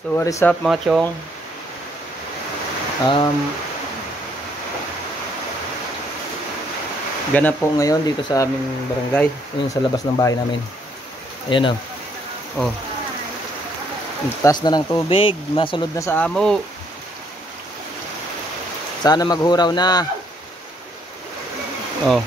So what is up mga chong? Ganap po ngayon dito sa aming barangay. Yun sa labas ng bahay namin. Ayan o. Oh. Taas na ng tubig. Masulod na sa amo. Sana maghuraw na. Oh.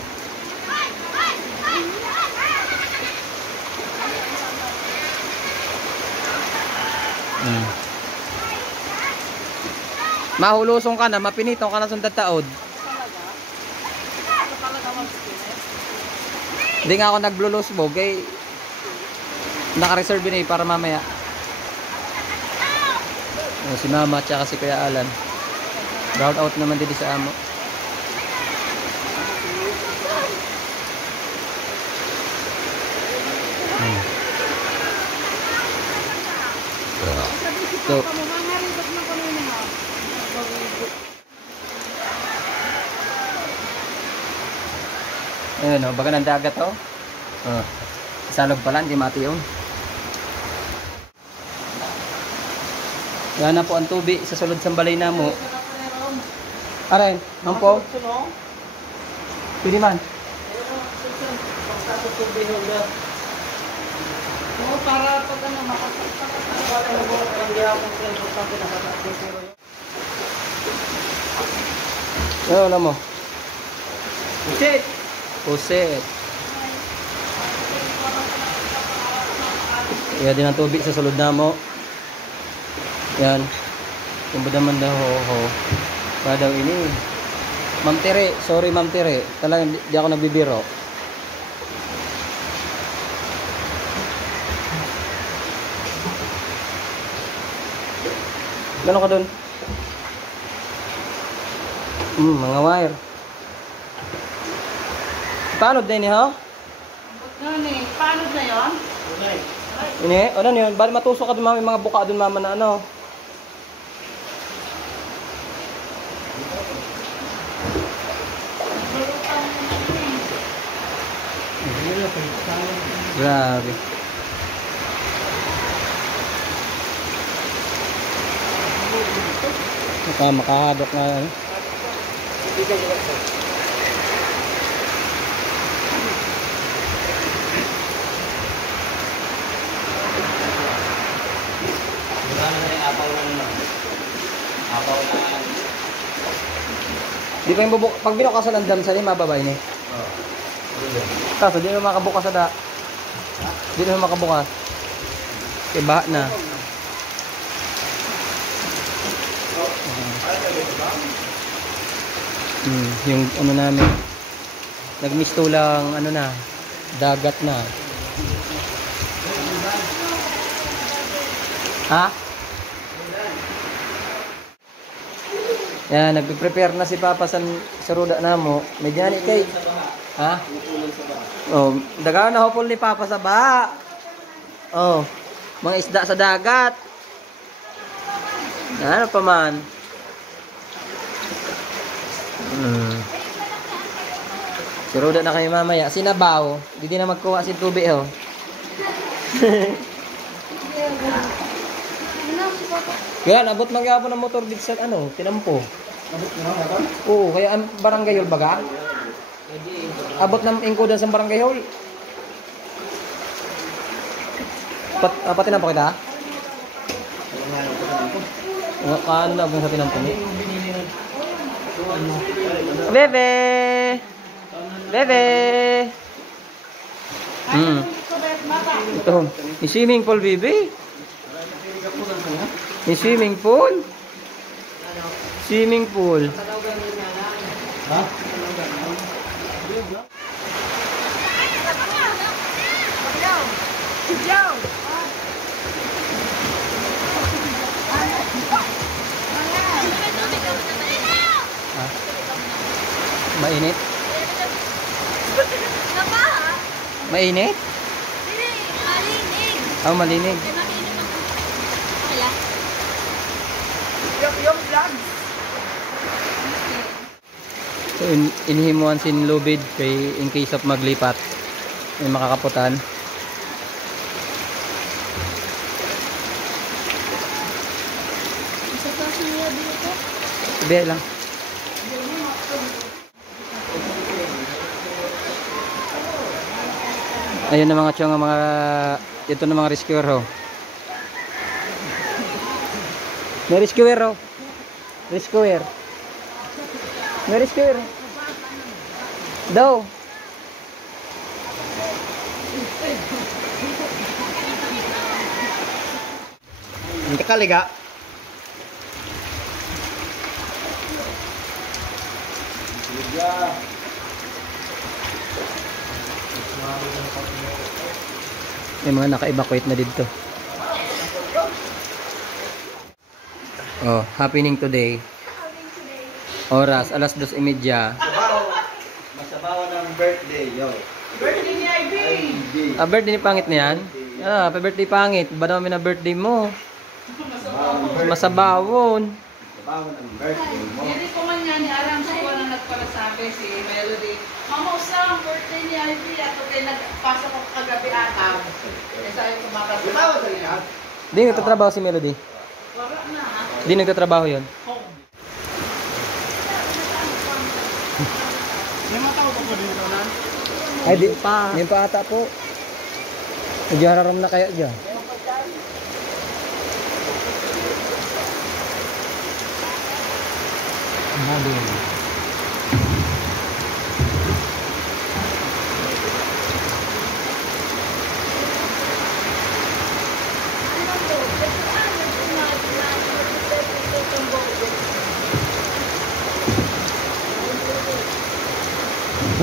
Mahulusong ka na, mapinitong ka na sundad taod. Hindi nga ako naglulusbog eh. Naka-reserve na para mamaya. Si mama at saka si Kuya Alan. Round out naman din sa amo. So, ayun o, baga ng dagat o. Salog pala, hindi mati yun. Yan na po ang tubig sa sulod ng balay na mo. Aray, ang po? Pwede man. Para pag ano Ano alam mo? Pusit! Pusit. Kaya din ang tubig sa sulod na mo. Yan. Kung ba naman daw ho. Para daw ini. Ma'am Tere. Sorry Ma'am Tere. Talagang di ako nagbibiro. Gano'n ka dun? Mga wire. Paano din ha? Paano na yun? Ini, ano yun? Bali matusok ka dun mami, mga buka dun mama na ano. Grabe. Makahadok nga yan. Di pa yung bubuk, pag binukasan ng dam sa niya, mababay niya. Kaso di naman makabukas sa da. Di naman makabukas. Kaya baha na. Yung ano namin, nagmisto lang ano na, dagat na. Ha? Yan, nagpe-prepare na si Papa sa ruda na mo. Medyan kay. Ha? Oh, dagaw na hopol ni Papa sa baha. Oh, mga isda sa dagat. Ano pa man? Si Roda na kayo mamaya. Sinabaw. Hindi na magkuha si tubig oh. Kaya abot magyapon ng motor dito sa ano, tinampo. Abot na nga Oo, kaya ang barangay hall baga. Abot ng ingkodan sa barangay hall. Pati na po kita? Kaan na sa tinampo ni. Bebe! Bebe! Ito, may swimming pool, baby. May swimming pool. Swimming pool. Ha? Mainit? Mainit? Malinig. Oh, malinig. Yung vlog. So, inhimuan sin lubid kay in case of maglipat may makakaputan. Biya lang. Ayun na mga tiyong mga ito na mga rescuer ho. May rescuer ho. Rescuer. May rescuer. Daw. Hindi ka liga. May mga naka-evacuate na dito. Oh, happening today. Oras, alas 2:30. Masabawan ng birthday, yo. Birthday ni IB. Birthday ni pangit na yan? Happy birthday pangit. Ba naman na birthday mo? Masabawon. Masabawan ng birthday mo. Hindi ko man yan, aram sa ko na nagpalasabi si Melody. Mama, usang birthday ni IB at okay, nagpasok ako kagabi ataw. Kaya sa'yo kumakas. Masabawan sa niya. Di nagtatrabaho si Melody. Wala na ha. Di nagtatrabaho yun. May matao pa po dito na? Ay, di pa. Di pa ata po. Nagyararam na kaya dyan.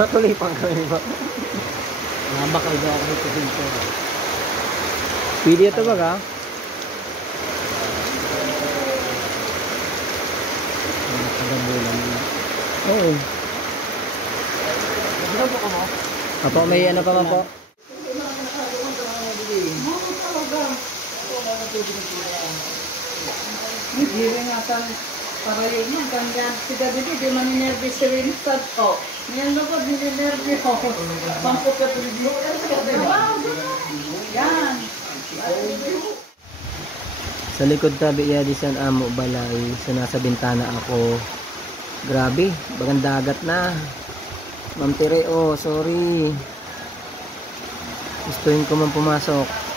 Natulipan kami ba? Nabakal ba ako ito dito? Pili ito ba ka? Oo. Ano po ka mo? Apo, may ano pa man po? Hindi rin nga sa para yun yan. Ganda. Si David, di man ninervous si Winston ko. Ngayon na po, ninervous ko. Pampo ka po. Yan. Sa likod tabi di san amo balay. Sa nasa bintana ako. Grabe, bagang dagat na. Ma'am Tere, oh, sorry. Gustuin ko man pumasok.